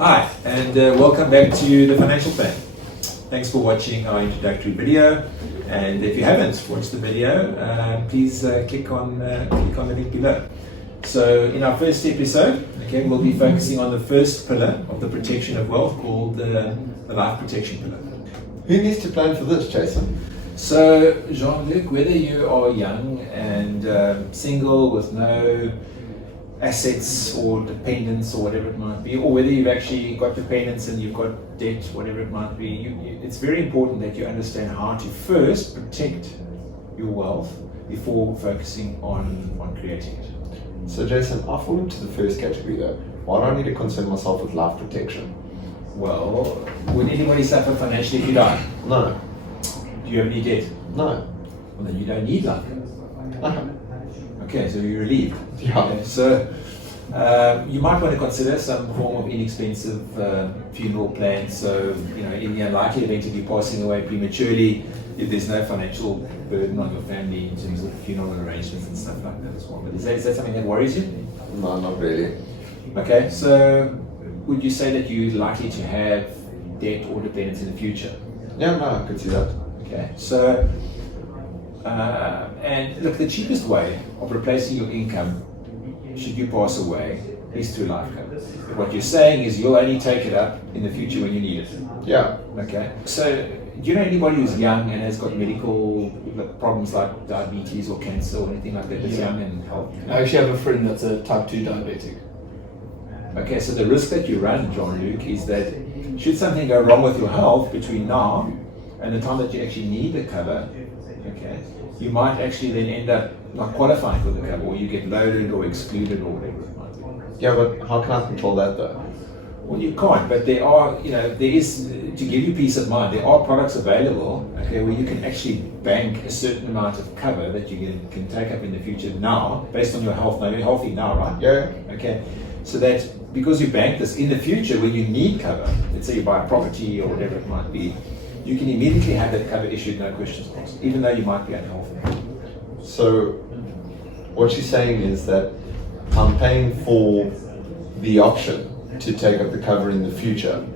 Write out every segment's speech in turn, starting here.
Hi, and welcome back to the Financial Plan. Thanks for watching our introductory video. And if you haven't watched the video, please click on the link below. So in our first episode, okay, we'll be focusing on the first pillar of the protection of wealth called the life protection pillar. Who needs to plan for this, Jason? So Jean-Luc, whether you are young and single with no assets or dependents or whatever it might be, or whether you've actually got dependents and you've got debt, whatever it might be, it's very important that you understand how to first protect your wealth before focusing on creating it. So Jason, I fall into the first category though. Why do I need to concern myself with life protection? Well, would anybody suffer financially if you die? No. Do you have any debt? No. Well, then you don't need life. No. Okay, so you're relieved. Yeah. Okay, so you might want to consider some form of inexpensive funeral plan. So, in the unlikely event of you passing away prematurely, if there's no financial burden on your family in terms of funeral arrangements and stuff like that as well. But is that something that worries you? No, not really. Okay, so would you say that you're likely to have debt or dependents in the future? Yeah, no, I could see that. Okay, so and look, the cheapest way of replacing your income should you pass away is through life cover. What you're saying is you'll only take it up in the future when you need it. Yeah. Okay. So do you know anybody who's young and has got medical problems like diabetes or cancer or anything like that that's young and healthy? I actually have a friend that's a type 2 diabetic. Okay, so the risk that you run, Jean-Luc, is that should something go wrong with your health between now and the time that you actually need the cover, okay, you might actually then end up not qualifying for the cover, or you get loaded or excluded or whatever it might be. Yeah, but how can I control that though? Well, you can't, but there are, there is, to give you peace of mind, there are products available, okay, where you can actually bank a certain amount of cover that you can take up in the future now, based on your health. Now, you're healthy now, right? Yeah. Okay, so that because you bank this in the future when you need cover, let's say you buy a property or whatever it might be, you can immediately have that cover issued, no questions asked, even though you might be unhealthy. So what she's saying is that I'm paying for the option to take up the cover in the future.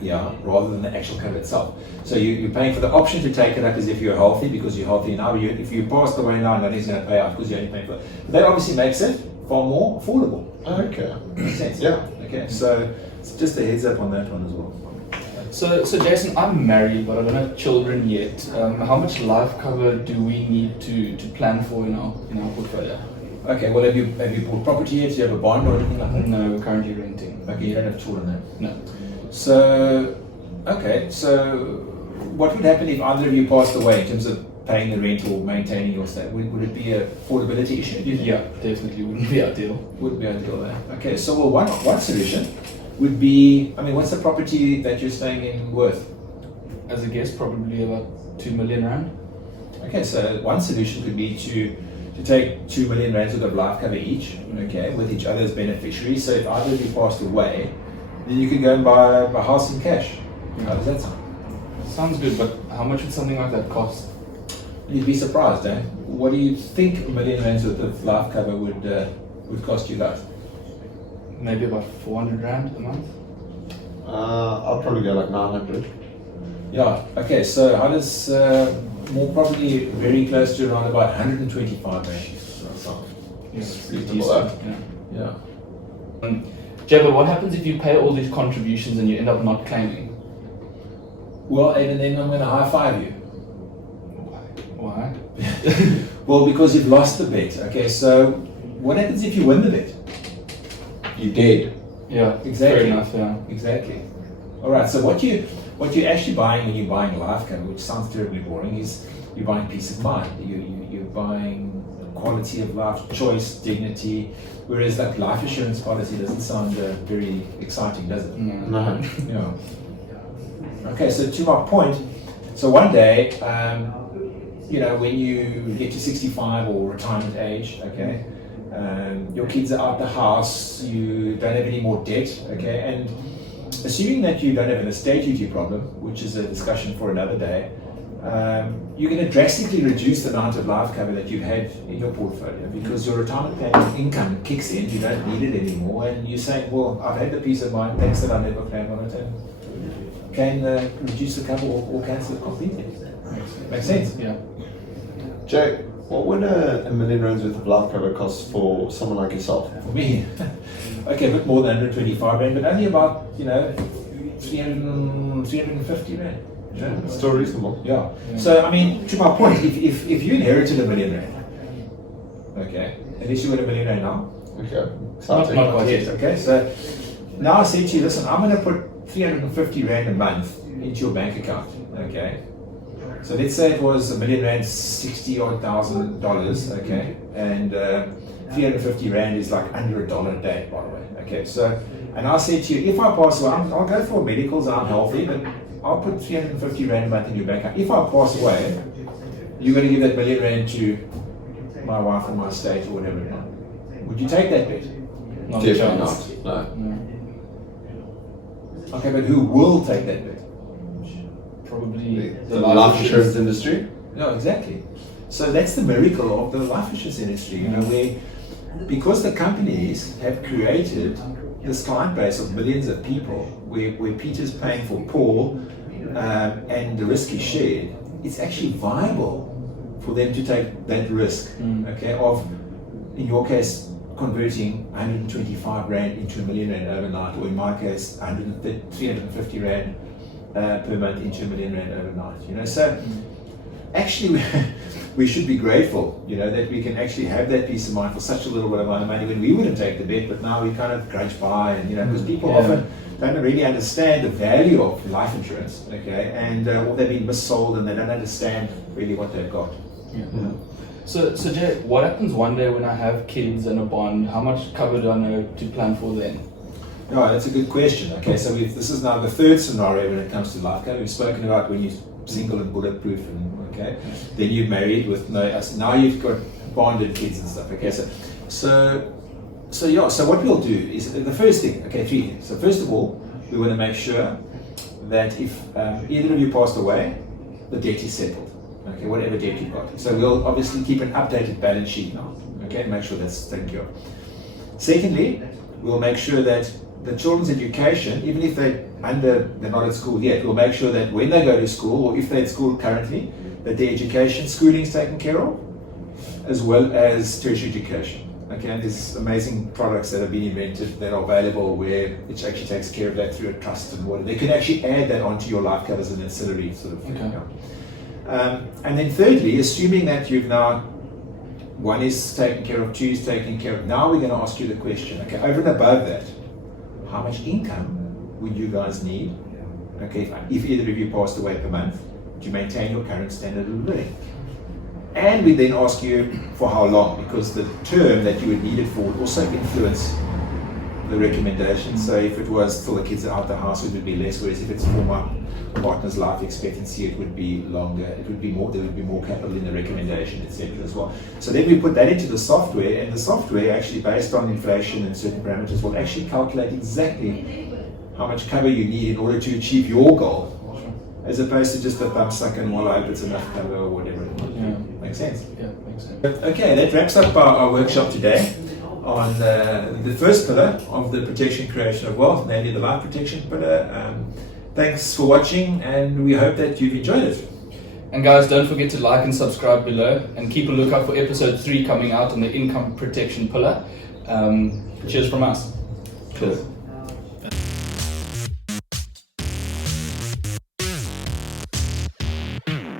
Yeah, rather than the actual cover itself. So you're paying for the option to take it up as if you're healthy because you're healthy now. But if you passed away now, nobody's going to pay out because you're only paying for it. But that obviously makes it far more affordable. Okay. Makes sense? Yeah. Okay, so it's just a heads up on that one as well. So Jason, I'm married, but I don't have children yet. How much life cover do we need to plan for in our portfolio? Okay, well, have you bought property yet? Do you have a bond or anything like that? No, we're currently renting. Okay, you don't have children then? No. So what would happen if either of you passed away in terms of paying the rent or maintaining your stay? Would it be a affordability issue? Yeah, definitely wouldn't be ideal. Wouldn't be ideal there. Okay, so well, one solution would be, what's the property that you're staying in worth? As a guess, probably about 2 million rand. Okay, so one solution could be to take 2 million rands worth of life cover each, okay, with each other's beneficiaries. So if either of you passed away, then you could go and buy a house in cash. How does that sound? Sounds good, but how much would something like that cost? You'd be surprised, eh? What do you think 1 million rands worth of life cover would cost you guys? Maybe about 400 rand a month. I'll probably go like 900. Yeah, okay, so how does more probably very close to around about 125 rand. So, Yes, reasonable, yeah. yeah. Jay, but what happens if you pay all these contributions and you end up not claiming? Well, Aiden, then I'm going to high five you. Why? Well, because you've lost the bet. Okay, so what happens if you win the bet? You dead. Yeah, Exactly. fair enough, yeah. Exactly. All right. So what you're actually buying when you're buying life cover, which sounds terribly boring, is you're buying peace of mind. You're buying quality of life, choice, dignity. Whereas that life assurance policy doesn't sound very exciting, does it? No. Yeah. Okay. So to my point, so one day, when you get to 65 or retirement age, okay. Your kids are out the house, you don't have any more debt, okay, and assuming that you don't have an estate duty problem, which is a discussion for another day, you're going to drastically reduce the amount of life cover that you've had in your portfolio because your retirement plan income kicks in, you don't need it anymore, and you're saying, well, I've had the peace of mind, thanks that I never planned on it, and can reduce the cover or cancel it completely. Makes sense? Yeah. Jay, what would a million rands worth of life cover cost for someone like yourself? For me, okay, a bit more than 125 rand, but only about, 350 rand. Yeah, still reasonable. Yeah. So, I mean, to my point, if you inherited a million rand, okay, at least you got a million rand now. Okay. Not quite Yes, yet. okay. So now I say to you, listen, I'm going to put 350 rand a month into your bank account, okay? So let's say it was a million rand, $60,000, okay? And 350 rand is like under $1 a day, by the way, okay? So, and I said to you, if I pass away, I'll go for medicals, I'm healthy, but I'll put 350 rand a month in your bank account. If I pass away, you're going to give that million rand to my wife or my estate or whatever. Would you take that bet? Not a Definitely chance. not. No. No. Okay, but who will take that bet? Probably The life insurance industry? No, exactly. So that's the miracle of the life insurance industry, where because the companies have created this client base of millions of people, where Peter's paying for Paul and the risk is shared, it's actually viable for them to take that risk, okay, of, in your case, converting 125 rand into a million rand overnight, or in my case, 350 rand per month into a million rand overnight. So actually we should be grateful, that we can actually have that peace of mind for such a little amount of money when we wouldn't take the bet, but now we kind of grudge by, and because people often don't really understand the value of life insurance, okay, and or they've been missold and they don't understand really what they've got. Yeah. So Jay, what happens one day when I have kids and a bond? How much cover do I know to plan for then? No, that's a good question. Okay, so this is now the third scenario when it comes to life cover. We've spoken about when you're single and bulletproof, and okay, then you're married with no. Now you've got bonded kids and stuff. Okay, so yeah. So what we'll do is the first thing. Okay, three things. So first of all, we want to make sure that if either of you passed away, the debt is settled. Okay, whatever debt you've got. So we'll obviously keep an updated balance sheet now. Okay, make sure that's taken care of. Secondly, we'll make sure that the children's education, even if they're not at school yet, we'll make sure that when they go to school, or if they're at school currently, that their schooling is taken care of, as well as tertiary education. Okay, and there's amazing products that have been invented that are available where it actually takes care of that through a trust and whatever. They can actually add that onto your life cover as an ancillary sort of thing. Okay. And then thirdly, assuming that you've now, one is taken care of, two is taken care of, now we're going to ask you the question, okay, over and above that, how much income would you guys need, okay, if either of you passed away per month, to maintain your current standard of living? And we then ask you for how long, because the term that you would need it for would also influence the recommendation. So if it was till the kids are out the house, it would be less, whereas if it's for my partner's life expectancy, it would be longer, it would be more, there would be more capital in the recommendation, etc. as well. So then we put that into the software, and the software actually, based on inflation and certain parameters, will actually calculate exactly how much cover you need in order to achieve your goal, as opposed to just a thumb suck and well, I hope it's enough cover or whatever it might be. Yeah. Makes sense? Yeah, makes sense. Okay, that wraps up our workshop today on the first pillar of the protection creation of wealth, namely the life protection pillar. Thanks for watching, and we hope that you've enjoyed it. And guys, don't forget to like and subscribe below, and keep a lookout for episode 3 coming out on the income protection pillar. Cheers from us. Cheers.